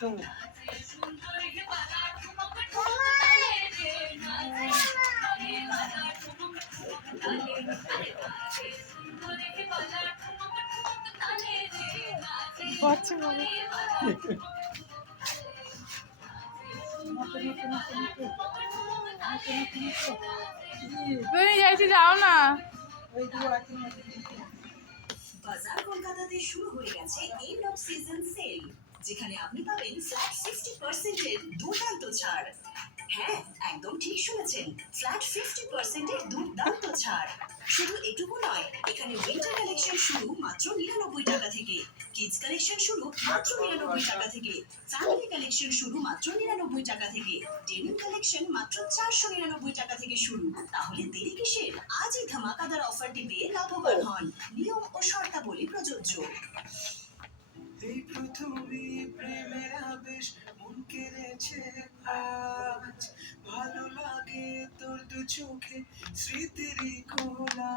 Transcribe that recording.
দুষ্টু। বাচ্চা বাবা তুমি যাইছি যাও না। বাজার কলকাতাতে শুরু হয়ে গেছে এন্ড অফ সিজন সেল, যেখানে আপনি পাবেন ফ্ল্যাট 50% এর দুর্দান্ত ছাড়। হ্যাঁ, একদম ঠিক শুনেছেন, ফ্ল্যাট 50% এর দুর্দান্ত ছাড়। শুধু এটুকু নয়, এখানে উইন্টার কালেকশন শুরু মাত্র 99 টাকা থেকে, কিডস কালেকশন শুরু মাত্র 99 টাকা থেকে, ফ্যামিলি কালেকশন শুরু মাত্র 99 টাকা থেকে, ডেনিম কালেকশন মাত্র 499 টাকা থেকে শুরু। তাহলে দেরি কিসের? আজই ধামাকাদার অফারটি পেয়ে লাভবান হন। নিয়ম ও শর্তাবলী প্রযোজ্য। এই প্রথমে প্রেমের আবেশ মন কেড়েছে আজ, ভালো লাগে তোর দু চোখে স্মৃতির কোলা।